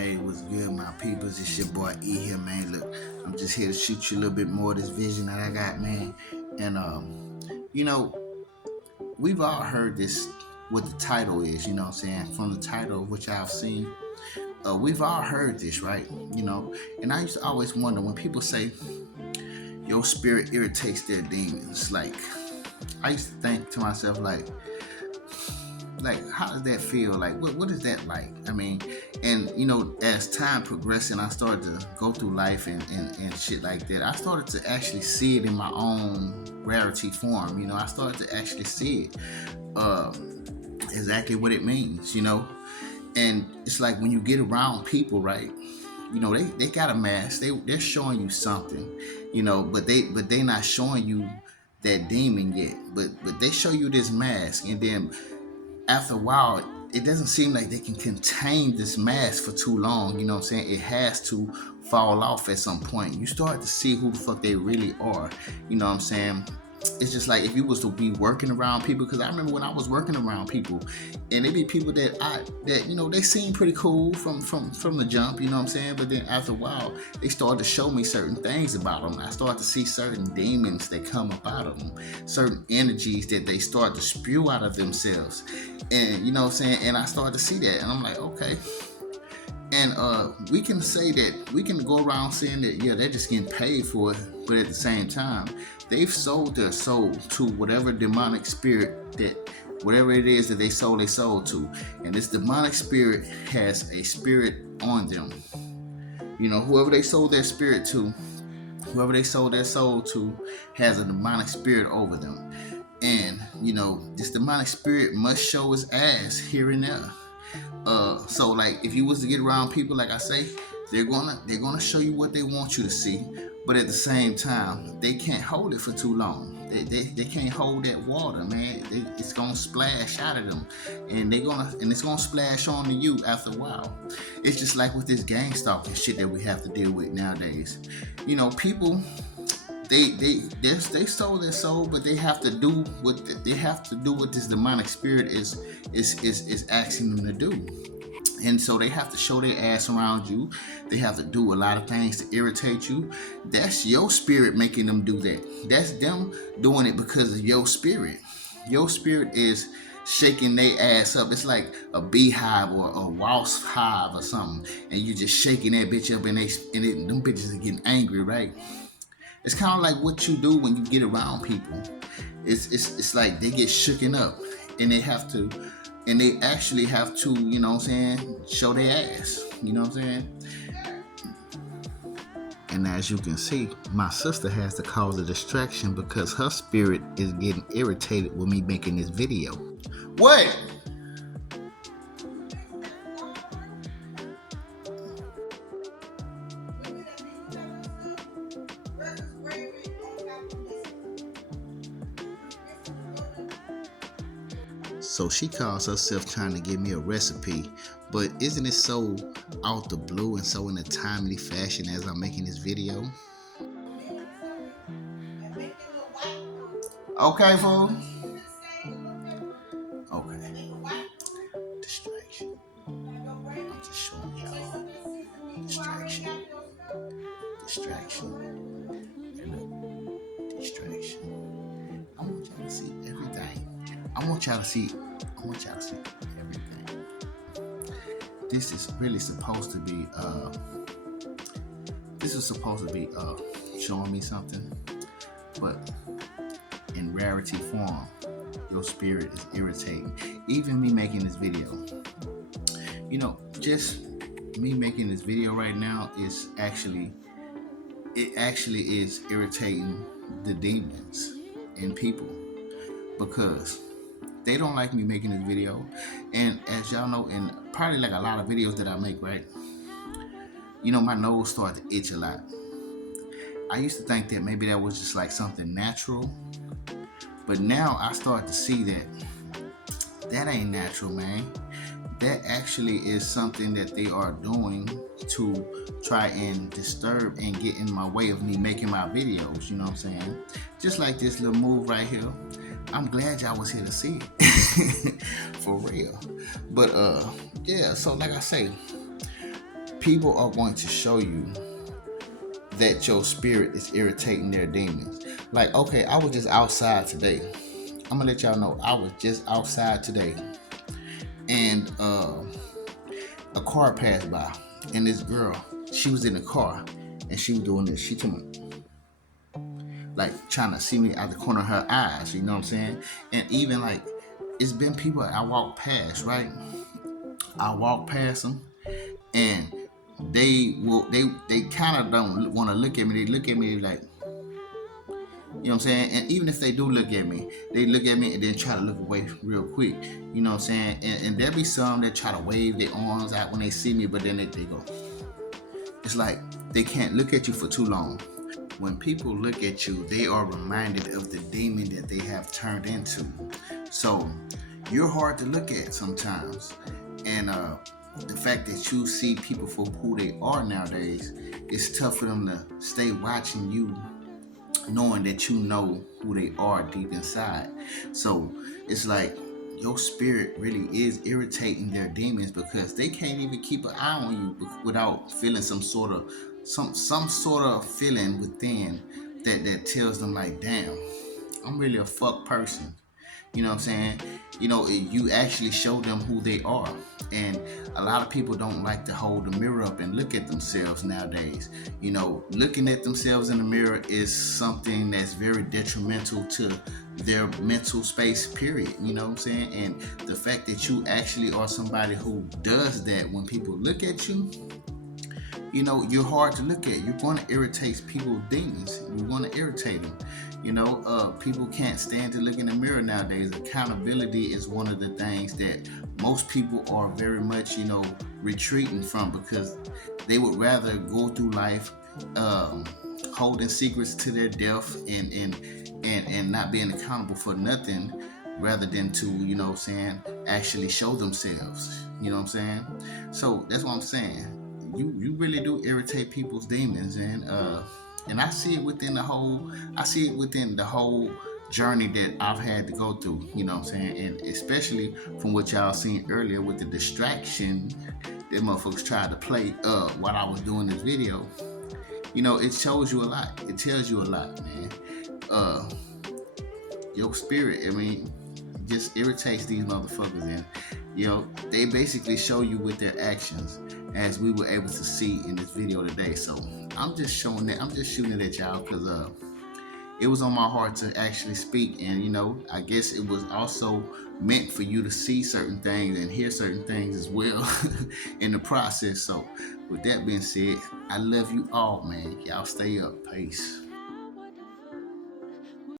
Hey, what's good, my peoples? It's your boy E here, man. Look, I'm just here to shoot you a little bit more of this vision that I got, man. And you know, we've all heard this what the title is, you know what I'm saying? From the title of which I've seen. We've all heard this, right? You know, and I used to always wonder when people say your spirit irritates their demons. Like, I used to think to myself, like how does that feel, like what is that like? I mean, and as time progressed and I started to go through life and shit like that, I started to actually see it in my own rarity form. I started to actually see it, uh exactly what it means. And it's like when you get around people, right? They got a mask, they're showing you something, but they not showing you that demon yet, but they show you this mask, and then after a while, it doesn't seem like they can contain this mask for too long. You know what I'm saying? It has to fall off at some point. You start to see who the fuck they really are. You know what I'm saying? It's just like if you was to be working around people, because I remember when I was working around people, and they be people that they seem pretty cool from the jump. You know what I'm saying? But then after a while, they started to show me certain things about them. I started to see certain demons that come up out of them, certain energies that they start to spew out of themselves, and you know what I'm saying. And I started to see that, and I'm like, okay. And we can say that we can go around saying that, yeah, they're just getting paid for it, but at the same time, they've sold their soul to whatever demonic spirit, that whatever it is that they sold their soul to. And this demonic spirit has a spirit on them. Whoever they sold their spirit to, whoever they sold their soul to, has a demonic spirit over them. And this demonic spirit must show its ass here and there. So like if you was to get around people, like I say, they're gonna show you what they want you to see, but at the same time, they can't hold it for too long. They can't hold that water, man. It's gonna splash out of them, and it's gonna splash onto you after a while. It's just like with this gang stalking shit that we have to deal with nowadays. People, they sold their soul, but they have to do what this demonic spirit is asking them to do. And so they have to show their ass around you. They have to do a lot of things to irritate you. That's your spirit making them do that. That's them doing it because of your spirit. Your spirit is shaking their ass up. It's like a beehive or a wasp hive or something, and you just shaking that bitch up, and them bitches are getting angry, right? It's kind of like what you do when you get around people. It's like they get shooken up, and they actually have to, show their ass. You know what I'm saying? And as you can see, my sister has to cause a distraction because her spirit is getting irritated with me making this video. What? So she calls herself trying to give me a recipe, but isn't it so out the blue and so in a timely fashion as I'm making this video? Okay, fool. Okay. Distraction. I'm just showing y'all. Distraction. Distraction. I want y'all to see everything. I want y'all to see everything. This is really supposed to be showing me something, but in rarity form. Your spirit is irritating. Even me making this video. Just me making this video right now is actually is irritating the demons in people, because they don't like me making this video. And as y'all know, and probably like a lot of videos that I make, right? My nose started to itch a lot. I used to think that maybe that was just like something natural, but now I start to see that ain't natural, man. That actually is something that they are doing to try and disturb and get in my way of me making my videos. You know what I'm saying? Just like this little move right here. I'm glad y'all was here to see it. For real. But yeah, so like I say, People are going to show you that your spirit is irritating their demons. Like, okay, I was just outside today. I'm gonna let y'all know I was just outside today, and a car passed by, and this girl, she was in the car, and she was doing this. She told me, like, trying to see me out the corner of her eyes. You know what I'm saying? And even like, it's been people I walk past, right? I walk past them, and they kind of don't want to look at me. They look at me like, you know what I'm saying? And even if they do look at me, they look at me and then try to look away real quick. You know what I'm saying? And there be some that try to wave their arms out when they see me, but then they go. It's like they can't look at you for too long. When people look at you, they are reminded of the demon that they have turned into. So you're hard to look at sometimes. And the fact that you see people for who they are nowadays, it's tough for them to stay watching you, knowing that you know who they are deep inside. So it's like your spirit really is irritating their demons because they can't even keep an eye on you without feeling some sort of feeling within that tells them like, damn, I'm really a fuck person. You know what I'm saying? You know, you actually show them who they are. And a lot of people don't like to hold the mirror up and look at themselves nowadays. You know, looking at themselves in the mirror is something that's very detrimental to their mental space, period. You know what I'm saying? And the fact that you actually are somebody who does that when people look at you, you know, you're hard to look at. You're going to irritate people's demons. You're going to irritate them. You know, people can't stand to look in the mirror nowadays. Accountability is one of the things that most people are very much, you know, retreating from because they would rather go through life holding secrets to their death and not being accountable for nothing rather than to, you know what I'm saying, actually show themselves. You know what I'm saying? So that's what I'm saying. You really do irritate people's demons, and I see it within the whole journey that I've had to go through, you know what I'm saying? And especially from what y'all seen earlier with the distraction that motherfuckers tried to play while I was doing this video. You know, it shows you a lot. It tells you a lot, man. Uh your spirit, I mean, just irritates these motherfuckers, and you know, they basically show you with their actions as we were able to see in this video today. So I'm just showing that, I'm just shooting it at y'all because it was on my heart to actually speak, and you know, I guess it was also meant for you to see certain things and hear certain things as well in the process. So with that being said, I love you all, man. Y'all stay up. Peace.